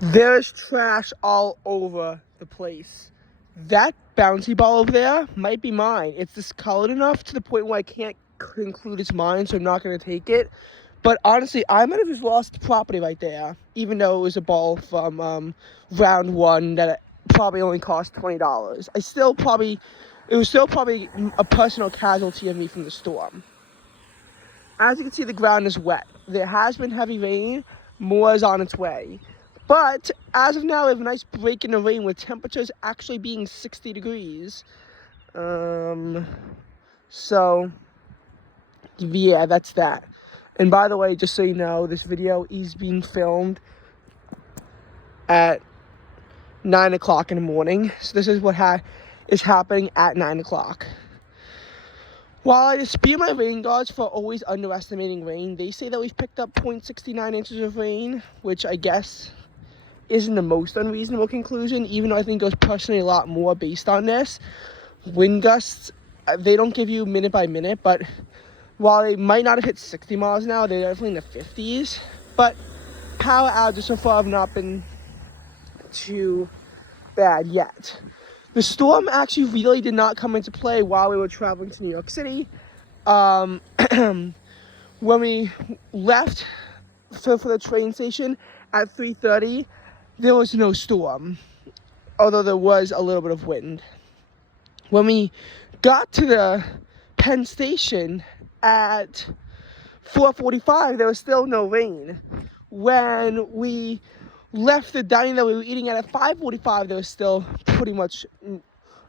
There's trash all over the place. That bouncy ball over there might be mine. It's discolored enough to the point where I can't conclude it's mine, so I'm not going to take it. But honestly, I might have just lost the property right there, even though it was a ball from round one that probably only cost $20. It was still probably a personal casualty of me from the storm. As you can see, the ground is wet. There has been heavy rain. More is on its way. But as of now, we have a nice break in the rain with temperatures actually being 60 degrees. So, yeah, that's that. And by the way, just so you know, this video is being filmed at 9 o'clock in the morning. So this is what is happening at 9 o'clock. While I dispute my rain gods for always underestimating rain, they say that we've picked up 0.69 inches of rain, which I guess isn't the most unreasonable conclusion, even though I think it was personally a lot more based on this. Wind gusts, they don't give you minute by minute, but while they might not have hit 60 miles an hour, they're definitely in the 50s. But power outages so far have not been too bad yet. The storm actually really did not come into play while we were traveling to New York City. When we left for the train station at 3:30, there was no storm, although there was a little bit of wind. When we got to the Penn Station at 4:45, there was still no rain. When we left the dining that we were eating at 5:45, there was still pretty much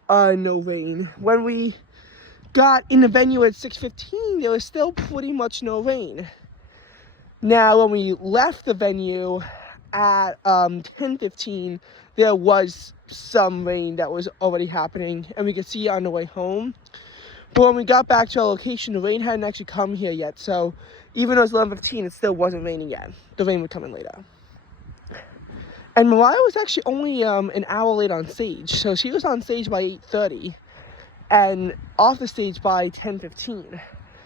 no rain. When we got in the venue at 6:15, there was still pretty much no rain. Now, when we left the venue at 10:15, there was some rain that was already happening, and we could see it on the way home. But when we got back to our location, the rain hadn't actually come here yet. So even though it's 11:15, it still wasn't raining yet. The rain would come in later. And Mariah was actually only an hour late on stage. So she was on stage by 8:30 and off the stage by 10:15.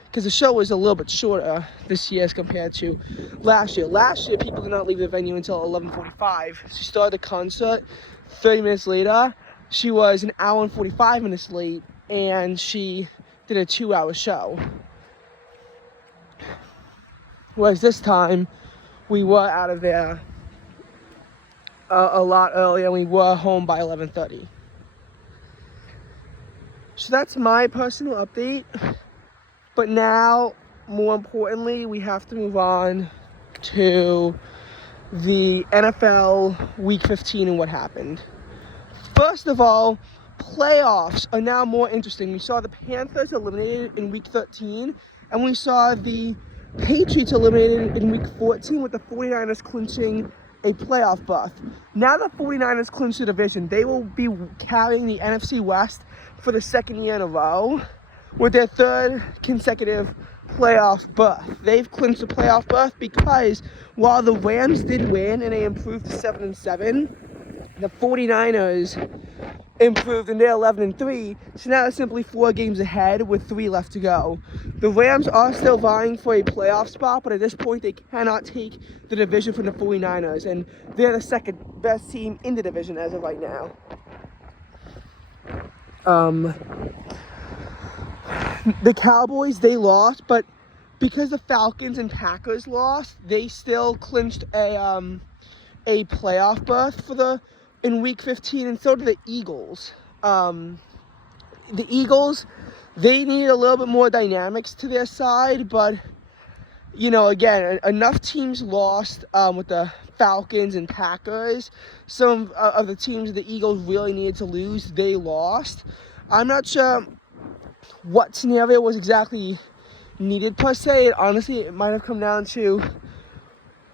Because the show was a little bit shorter this year as compared to last year. Last year, people did not leave the venue until 11:45. She started the concert 30 minutes later. She was an hour and 45 minutes late, and she did a 2-hour show. Whereas this time, we were out of there a lot earlier, and we were home by 11:30. So that's my personal update. But now, more importantly, we have to move on to the NFL Week 15 and what happened. First of all, playoffs are now more interesting. We saw the Panthers eliminated in Week 13, and we saw the Patriots eliminated in Week 14 with the 49ers clinching a playoff berth. Now the 49ers clinched the division. They will be carrying the NFC West for the second year in a row with their third consecutive playoff berth. They've clinched the playoff berth because while the Rams did win and they improved to 7-7, the 49ers improved and they're 11-3, so now they're simply 4 games ahead with 3 left to go. The Rams are still vying for a playoff spot, but at this point they cannot take the division from the 49ers, and they're the second best team in the division as of right now. The Cowboys, they lost, but because the Falcons and Packers lost, they still clinched a playoff berth in Week 15, and so did the Eagles. The Eagles, they need a little bit more dynamics to their side, but, you know, again, enough teams lost with the Falcons and Packers. Some of the teams the Eagles really needed to lose, they lost. I'm not sure what scenario was exactly needed per se. Honestly, it might have come down to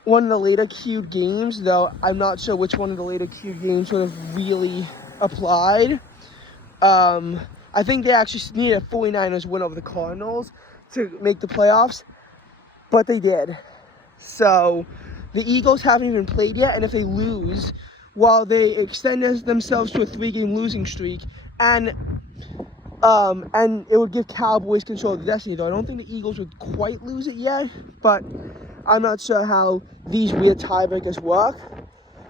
one of the later queued games, though I'm not sure which one of the later queued games would have really applied. I think they actually needed a 49ers win over the Cardinals to make the playoffs, but they did. So the Eagles haven't even played yet, and if they lose, while they extend themselves to a 3-game losing streak, and it would give Cowboys control of the destiny, though I don't think the Eagles would quite lose it yet, but I'm not sure how these weird tiebreakers work.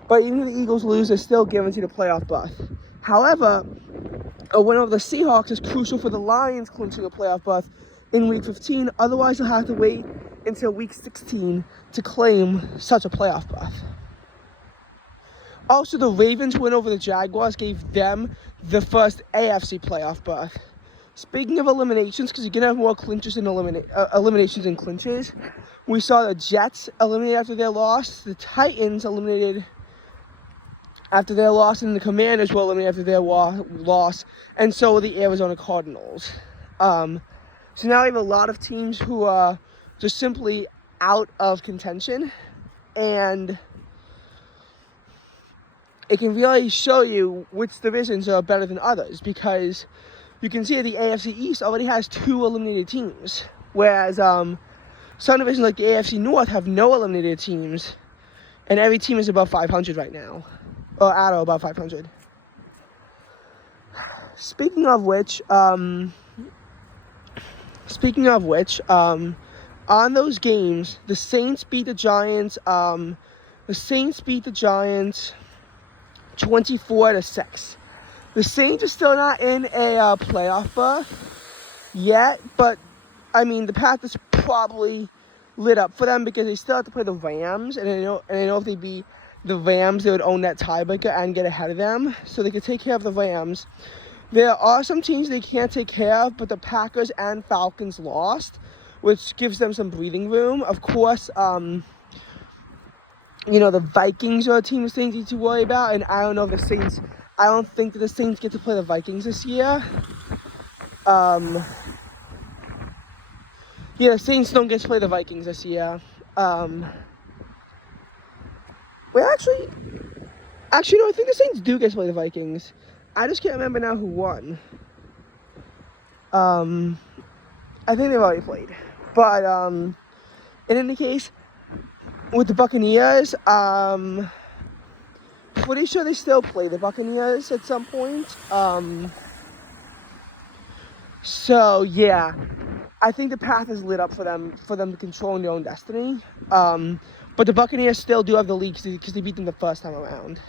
But even if the Eagles lose, they're still guaranteed a playoff berth. However, a win over the Seahawks is crucial for the Lions clinching a playoff berth in Week 15. Otherwise, they'll have to wait until Week 16 to claim such a playoff berth. Also, the Ravens' win over the Jaguars gave them the first AFC playoff berth. Speaking of eliminations, because you're going to have more clinches and eliminations and clinches, we saw the Jets eliminated after their loss, the Titans eliminated after their loss, and the Commanders were eliminated after their loss, and so were the Arizona Cardinals. So now we have a lot of teams who are just simply out of contention, and it can really show you which divisions are better than others, because you can see the AFC East already has 2 eliminated teams, whereas some divisions like the AFC North have no eliminated teams, and every team is above 500 right now, or at or above 500. Speaking of which, on those games, the Saints beat the Giants. The Saints beat the Giants 24-6. The Saints are still not in a playoff berth yet, but I mean the path is probably lit up for them because they still have to play the Rams, and I know if they beat the Rams, they would own that tiebreaker and get ahead of them, so they could take care of the Rams. There are some teams they can't take care of, but the Packers and Falcons lost, which gives them some breathing room. Of course, the Vikings are a team the Saints need to worry about, and I don't think that the Saints get to play the Vikings this year. The Saints don't get to play the Vikings this year. Actually, no, I think the Saints do get to play the Vikings. I just can't remember now who won. I think they've already played. But, in any case, with the Buccaneers, pretty sure they still play the Buccaneers at some point. So, yeah. I think the path is lit up for them to control their own destiny. But the Buccaneers still do have the lead because they beat them the first time around.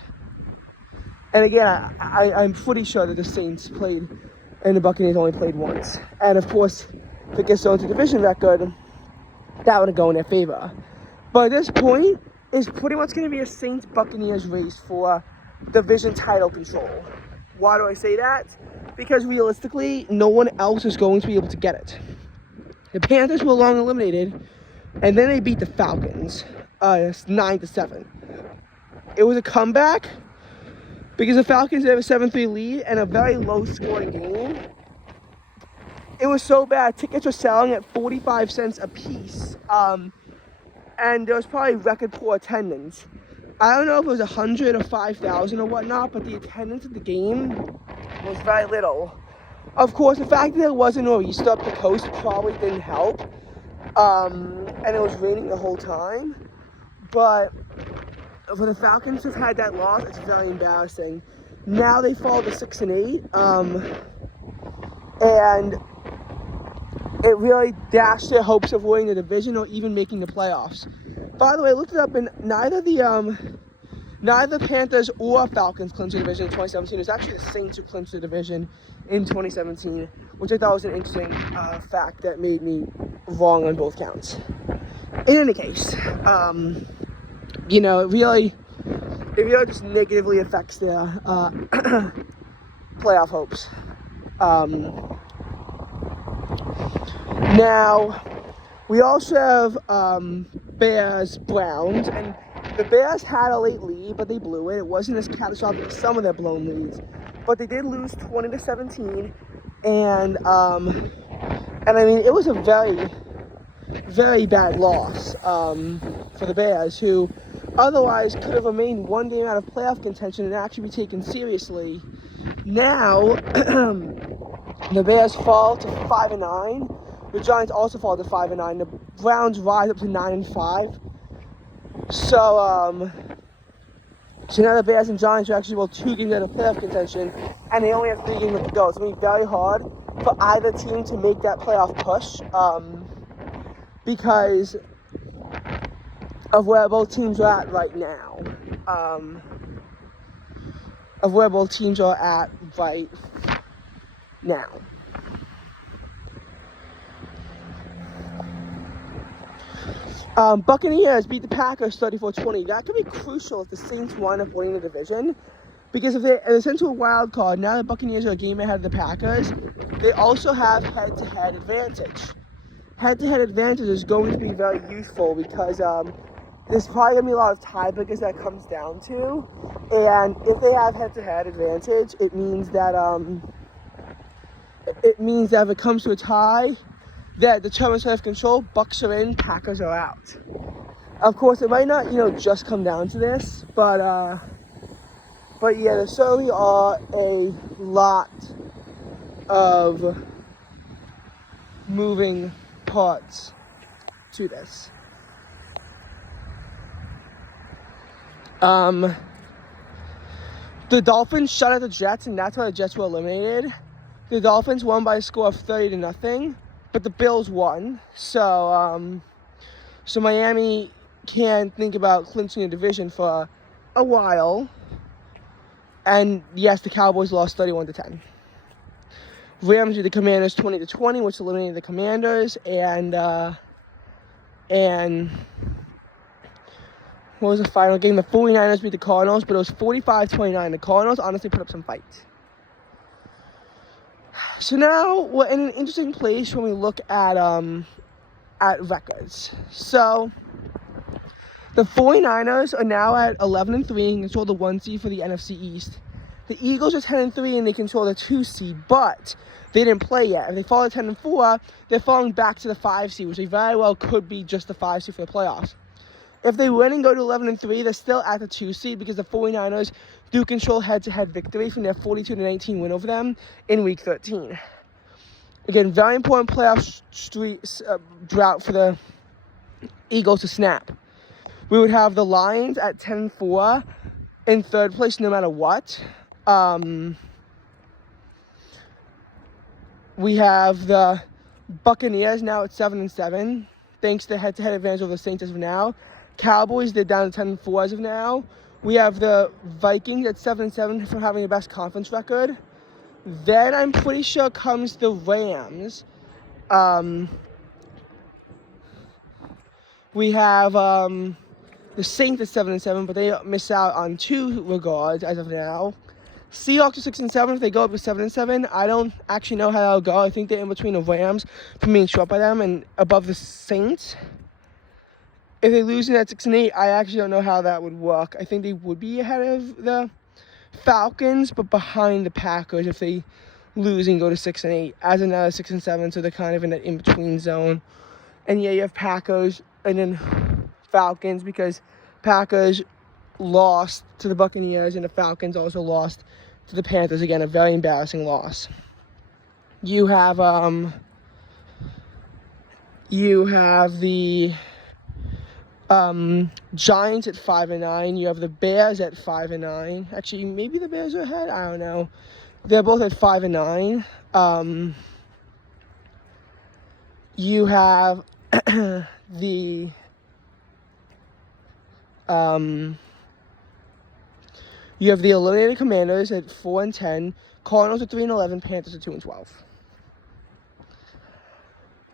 And again, I'm pretty sure that the Saints played and the Buccaneers only played once. And of course, if it gets down to division record, that would go in their favor. But at this point, it's pretty much going to be a Saints-Buccaneers race for division title control. Why do I say that? Because realistically, no one else is going to be able to get it. The Panthers were long eliminated, and then they beat the Falcons 9-7. It was a comeback because the Falcons have a 7-3 lead and a very low-scoring game. It was so bad, tickets were selling at 45 cents a piece, and there was probably record poor attendance. I don't know if it was 100 or 5,000 or whatnot, but the attendance at the game was very little. Of course, the fact that there wasn't a nor'easter up the coast probably didn't help, and it was raining the whole time. But for the Falcons to have had that loss, it's very embarrassing. Now they fall to 6-8, and it really dashed their hopes of winning the division or even making the playoffs. By the way, I looked it up, and neither the Panthers or Falcons clinched the division in 2017. It was actually the Saints who clinched the division in 2017, which I thought was an interesting fact that made me wrong on both counts. In any case, it really just negatively affects their playoff hopes. Now, we also have Bears-Browns, and the Bears had a late lead, but they blew it. It wasn't as catastrophic as some of their blown leads, but they did lose 20-17, and I mean, it was a very, very bad loss for the Bears, who otherwise could have remained one game out of playoff contention and actually be taken seriously. Now, the Bears fall to 5-9. The Giants also fall to 5-9. The Browns rise up to 9-5. So now the Bears and Giants are actually 2 games out of playoff contention, and they only have 3 games left to go. It's going to be very hard for either team to make that playoff push, because of where both teams are at right now. Of where both teams are at right now. Buccaneers beat the Packers 34-20. That could be crucial if the Saints wind up winning the division. Because if they're sent to a wild card, now the Buccaneers are a game ahead of the Packers, they also have head-to-head advantage. Head-to-head advantage is going to be very useful because there's probably going to be a lot of tiebreakers that comes down to. And if they have head-to-head advantage, it means that if it comes to a tie that determines side of control, Bucs are in, Packers are out. Of course, it might not, just come down to this, but yeah, there certainly are a lot of moving parts to this. The Dolphins shut out the Jets, and that's why the Jets were eliminated. The Dolphins won by a score of 30-0, but the Bills won. So Miami can't think about clinching a division for a while. And yes, the Cowboys lost 31-10. Rams beat the Commanders 20-20, which eliminated the Commanders. And what was the final game? The 49ers beat the Cardinals, but it was 45-29. The Cardinals honestly put up some fights. So now we're in an interesting place when we look at records. So the 49ers are now at 11-3 and control the 1 seed for the NFC East. The Eagles are 10-3 and they control the 2 seed, but they didn't play yet. If they fall to 10-4, they're falling back to the 5 seed, which they very well could be just the 5 seed for the playoffs. If they win and go to 11-3, they're still at the 2 seed because the 49ers do control head-to-head victory from their 42-19 win over them in Week 13. Again, very important playoff drought for the Eagles to snap. We would have the Lions at 10-4 in third place no matter what. We have the Buccaneers now at 7-7, thanks to the head-to-head advantage over the Saints as of now. Cowboys, they're down to 10-4 as of now. We have the Vikings at 7-7 for having the best conference record. Then I'm pretty sure comes the Rams. We have the Saints at 7-7, but they miss out on 2 regards as of now. Seahawks are 6-7. If they go up to 7-7, I don't actually know how that'll go. I think they're in between the Rams from being short by them and above the Saints. If they lose in at 6-8, I actually don't know how that would work. I think they would be ahead of the Falcons, but behind the Packers if they lose and go to 6-8. As of now, they're 6-7, so they're kind of in that in-between zone. And yeah, you have Packers and then Falcons because Packers lost to the Buccaneers and the Falcons also lost to the Panthers. Again, a very embarrassing loss. You have the Giants at 5-9. You have the Bears at 5-9. Actually, maybe the Bears are ahead. I don't know. They're both at 5-9. You have the eliminated Commanders at 4-10. Cardinals at 3-11. Panthers at 2-12.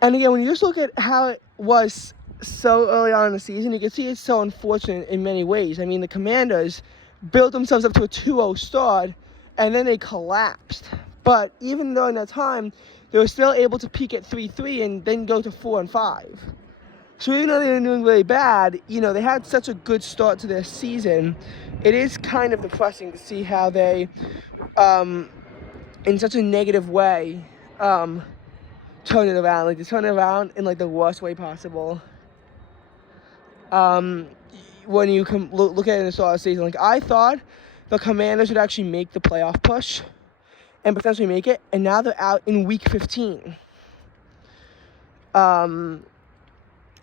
And again, when you just look at how it was so early on in the season, you can see it's so unfortunate in many ways. I mean, the Commanders built themselves up to a 2-0 start, and then they collapsed. But even during that time, they were still able to peak at 3-3 and then go to 4-5. So even though they were doing really bad, they had such a good start to their season. It is kind of depressing to see how they, in such a negative way, turn it around. Like, they turn it around in, the worst way possible. When you look at it in the start of the season, I thought the Commanders would actually make the playoff push and potentially make it, and now they're out in Week 15. And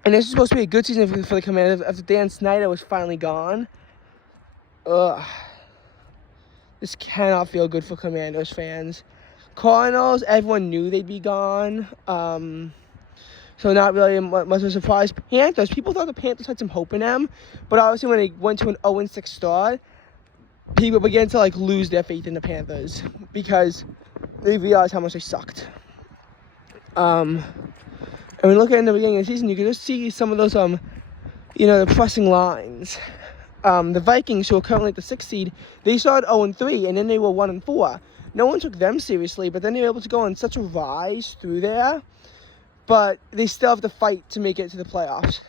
this is supposed to be a good season for the Commanders after Dan Snyder was finally gone. This cannot feel good for Commanders fans. Cardinals, everyone knew they'd be gone. So not really much of a surprise. Panthers, people thought the Panthers had some hope in them, but obviously when they went to an 0-6 start, people began to like lose their faith in the Panthers because they realized how much they sucked. And when you look at the beginning of the season, you can just see some of those the pressing lines. The Vikings, who are currently at the 6th seed, they started 0-3, and then they were 1-4. No one took them seriously, but then they were able to go on such a rise through there. But they still have to fight to make it to the playoffs.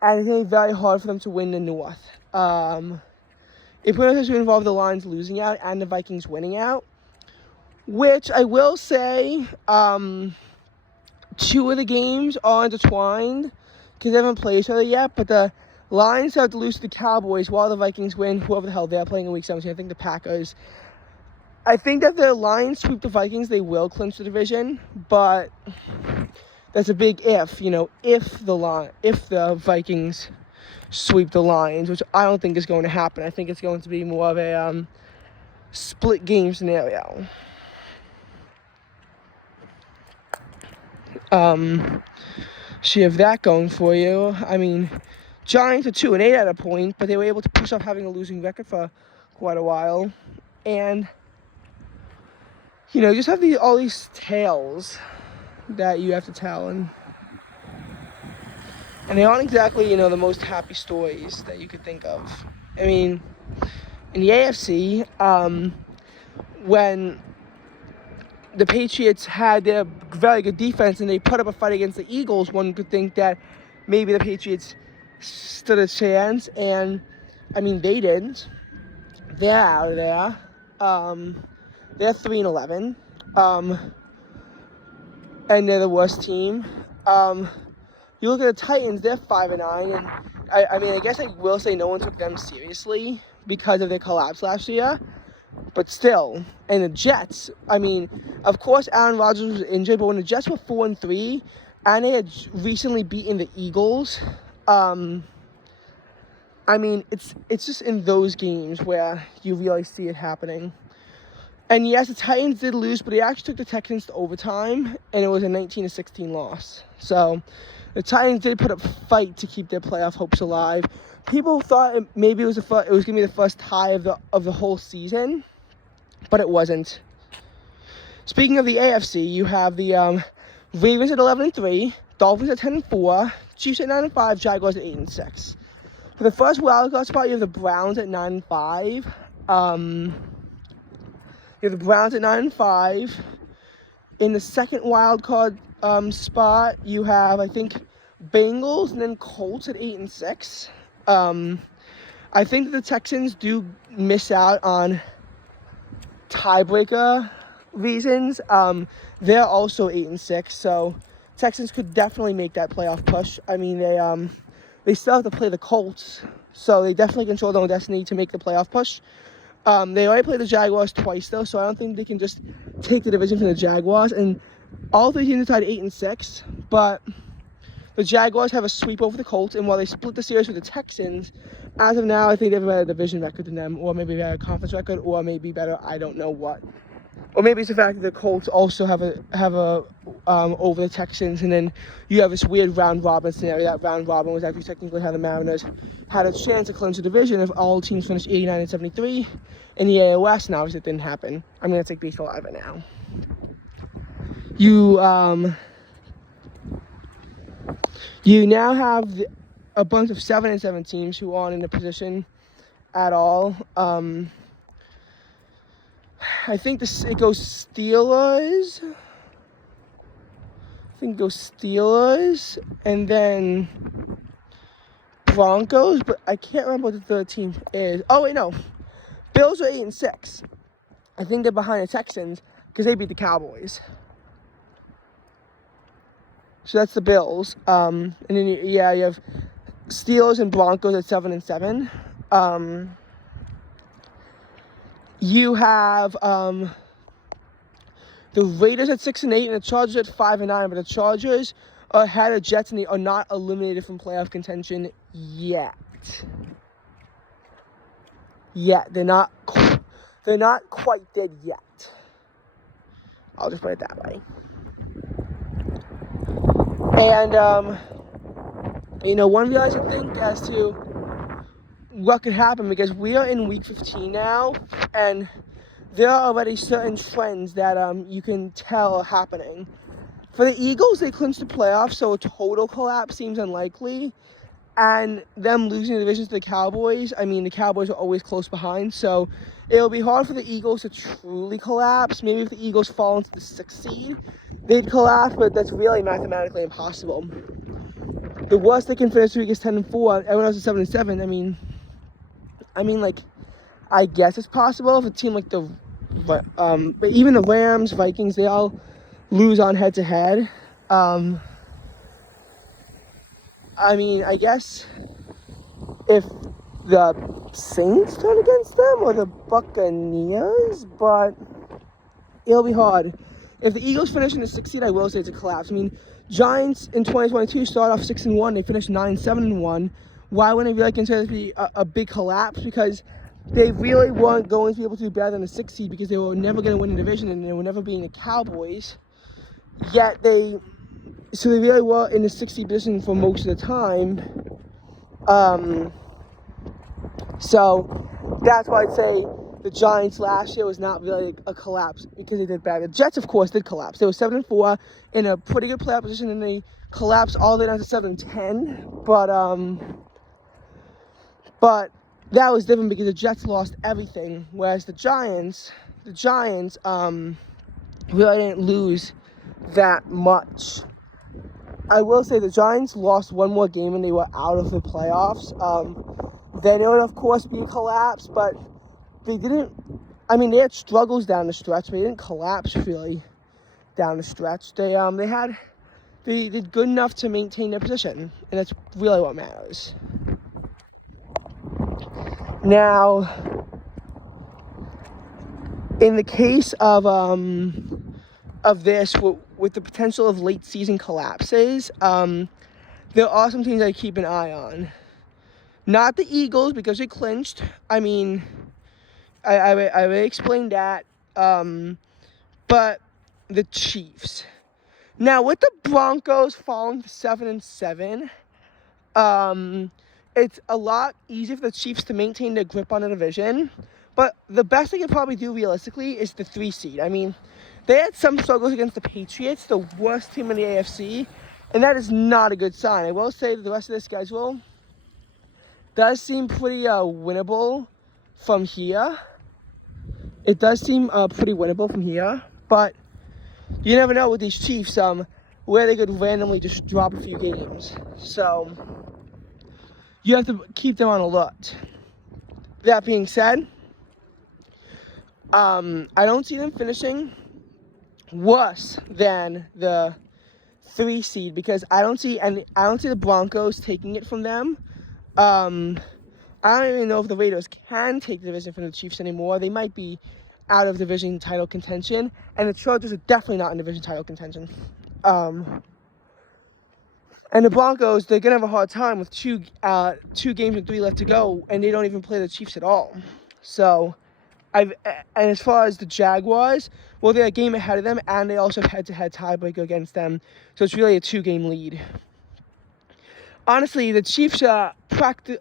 And it's going to be very hard for them to win the North. It pretty much has to involve the Lions losing out and the Vikings winning out. Which I will say, 2 of the games are intertwined because they haven't played each other yet. But the Lions have to lose to the Cowboys while the Vikings win whoever the hell they're playing in Week 17. I think the Packers. I think that the Lions sweep the Vikings, they will clinch the division. But that's a big if, if the Vikings sweep the Lions, which I don't think is going to happen. I think it's going to be more of a split game scenario. So you have that going for you. I mean, Giants are 2-8 at a point, but they were able to push off having a losing record for quite a while. And, you just have all these tales that you have to tell. And they aren't exactly, the most happy stories that you could think of. I mean, in the AFC, when the Patriots had their very good defense and they put up a fight against the Eagles, one could think that maybe the Patriots stood a chance, and I mean they didn't. They're out of there. They're 3-11, and they're the worst team. You look at the Titans; they're 5-9, and I guess I will say no one took them seriously because of their collapse last year. But still, and the Jets, I mean, of course Aaron Rodgers was injured, but when the Jets were 4-3, and they had recently beaten the Eagles, I mean, it's just in those games where you really see it happening. And yes, the Titans did lose, but they actually took the Texans to overtime, and it was a 19-16 loss. So the Titans did put up a fight to keep their playoff hopes alive. People thought maybe it was going to be the first tie of the whole season, but it wasn't. Speaking of the AFC, you have the Ravens at 11-3, Dolphins at 10-4, Chiefs at 9-5, Jaguars at 8-6. For the first wildcard spot, you have the Browns at 9-5. You have the Browns at 9-5. In the second wildcard spot, you have, I think, Bengals and then Colts at 8-6. I think the Texans do miss out on tiebreaker reasons. They're also 8-6, so Texans could definitely make that playoff push. I mean, they still have to play the Colts, so they definitely control their own destiny to make the playoff push. They already played the Jaguars twice, though, so I don't think they can just take the division from the Jaguars. And all 3 teams are tied 8-6, but the Jaguars have a sweep over the Colts, and while they split the series with the Texans, as of now, I think they have a better division record than them, or maybe a better conference record, or maybe better, I don't know what. Or maybe it's the fact that the Colts also have a over the Texans, and then you have this weird round robin scenario. That round robin was actually technically how the Mariners had a chance to clinch the division if all teams finished 89-73 in the AOS, and obviously it didn't happen. I mean, it's like baseball ever now. You now have a bunch of 7-7 teams who aren't in a position at all. I think it goes Steelers. And then Broncos, but I can't remember what the third team is. Oh wait, no. Bills are 8-6. I think they're behind the Texans because they beat the Cowboys. So that's the Bills. And then you have Steelers and Broncos at 7-7. You have the Raiders at 6-8 and the Chargers at 5-9. But the Chargers are ahead of Jets and they are not eliminated from playoff contention yet. They're not quite dead yet. I'll just put it that way. And, one realistic thing as to what could happen, because we are in week 15 now, and there are already certain trends that you can tell are happening. For the Eagles, they clinched the playoffs, so a total collapse seems unlikely. And them losing the division to the Cowboys, the Cowboys are always close behind, so it'll be hard for the Eagles to truly collapse. Maybe if the Eagles fall into the 6th seed, they'd collapse, but that's really mathematically impossible. The worst they can finish the week is 10-4. Everyone else is 7-7. I guess it's possible if a team like but even the Rams, Vikings, they all lose on head-to-head. I guess if the Saints turn against them or the Buccaneers, but it'll be hard. If the Eagles finish in the 6th seed, I will say it's a collapse. Giants in 2022 started off 6-1. They finished 9-7-1. Why wouldn't I consider this to be a big collapse? Because they really weren't going to be able to do better than the 6th seed, because they were never going to win the division and they were never beating the Cowboys. Yet they really were in the 6th seed position for most of the time. So that's why I'd say the Giants last year was not really a collapse, because they did bad. The Jets, of course, did collapse. They were 7-4 in a pretty good playoff position, and they collapsed all the way down to 7-10. But that was different because the Jets lost everything, whereas the Giants really didn't lose that much. I will say the Giants lost one more game and they were out of the playoffs. Then it would, of course, be a collapse, but they didn't. They had struggles down the stretch, but they didn't collapse really down the stretch. They did good enough to maintain their position, and that's really what matters. Now, in the case of this, with the potential of late season collapses, there are some teams I keep an eye on. Not the Eagles, because they clinched. I already explained that. But the Chiefs. Now, with the Broncos falling to 7-7, it's a lot easier for the Chiefs to maintain their grip on the division. But the best they can probably do realistically is the 3 seed. They had some struggles against the Patriots, the worst team in the AFC, and that is not a good sign. I will say that the rest of the schedule does seem pretty winnable from here. It does seem pretty winnable from here, but you never know with these Chiefs where they could randomly just drop a few games. So you have to keep them on alert. That being said, I don't see them finishing worse than the 3 seed, because I don't see the Broncos taking it from them. I don't even know if the Raiders can take the division from the Chiefs anymore. They might be out of division title contention, and the Chargers are definitely not in division title contention. And the Broncos, they're gonna have a hard time with two games and 3 left to go, and they don't even play the Chiefs at all. So, and as far as the Jaguars, well, they're a game ahead of them, and they also have head-to-head tiebreaker against them. So it's really a 2-game lead. Honestly, the Chiefs are practically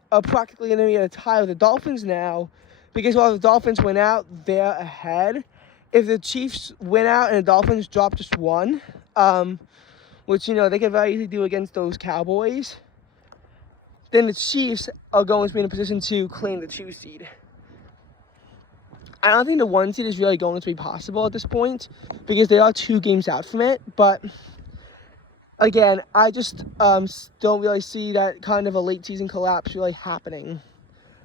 going to be at a tie with the Dolphins now, because while the Dolphins win out, they're ahead. If the Chiefs win out and the Dolphins drop just 1, which, they can very easily do against those Cowboys, then the Chiefs are going to be in a position to claim the 2 seed. I don't think the 1 seed is really going to be possible at this point, because they are 2 games out from it, but again, I just don't really see that kind of a late season collapse really happening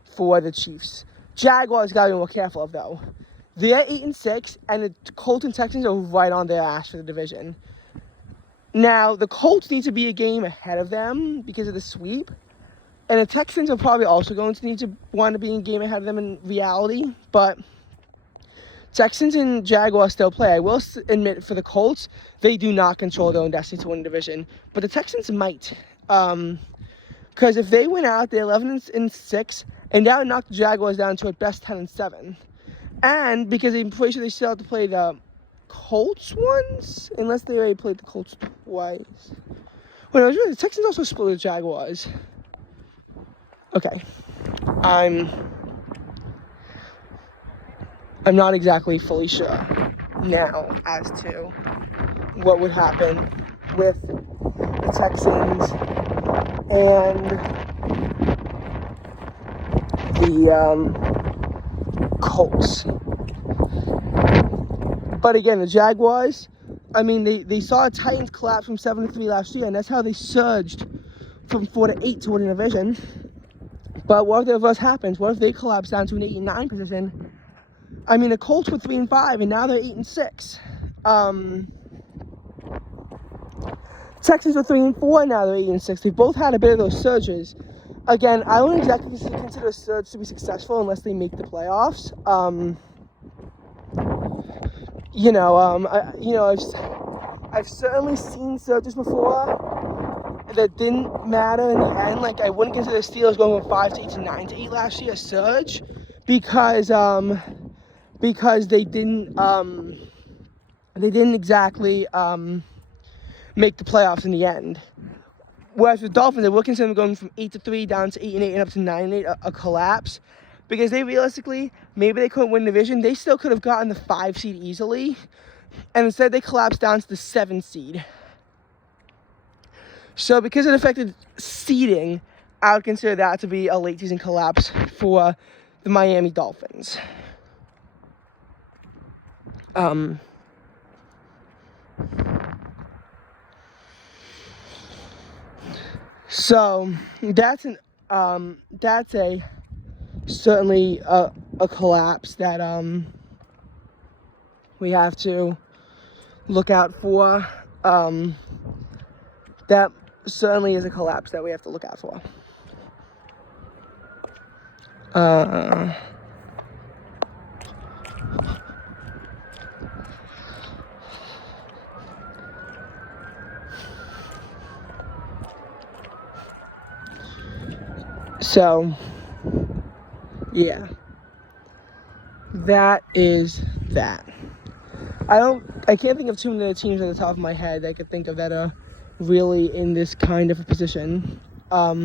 for the Chiefs. Jaguars got to be more careful of, though. They're 8-6, and the Colts and Texans are right on their ass for the division. Now, the Colts need to be a game ahead of them because of the sweep, and the Texans are probably also going to need to want to be a game ahead of them in reality, but Texans and Jaguars still play. I will admit, for the Colts, they do not control their own destiny to win the division. But the Texans might. Because if they win out, they're 11-6, and that would knock the Jaguars down to at best 10-7. And because I'm pretty sure they still have to play the Colts once, unless they already played the Colts twice. Wait, no, the Texans also split with the Jaguars. Okay. I'm not exactly fully sure now as to what would happen with the Texans and the Colts. But again, the Jaguars, I mean, they saw the Titans collapse from 7-3 last year, and that's how they surged from 4-8 to win the division. But what if the reverse happens? What if they collapse down to an 8-9 position? I mean, the Colts were 3-5, and now they're 8-6. Texans were 3-4, now they're 8-6. They both had a bit of those surges. Again, I don't exactly consider a surge to be successful unless they make the playoffs. I've certainly seen surges before that didn't matter in the end. Like, I wouldn't consider the Steelers going from 5 to 8 to 9 to 8 last year a surge because they didn't exactly make the playoffs in the end. Whereas with Dolphins, I would consider them going from 8-3 down to 8-8 and up to 9-8, a collapse. Because they realistically, maybe they couldn't win the division. They still could have gotten the 5 seed easily. And instead, they collapsed down to the 7 seed. So because it affected seeding, I would consider that to be a late season collapse for the Miami Dolphins. So that's certainly a collapse that we have to look out for. That certainly is a collapse that we have to look out for. So, yeah, that is that. I can't think of too many teams at the top of my head that I could think of that are really in this kind of a position. Okay.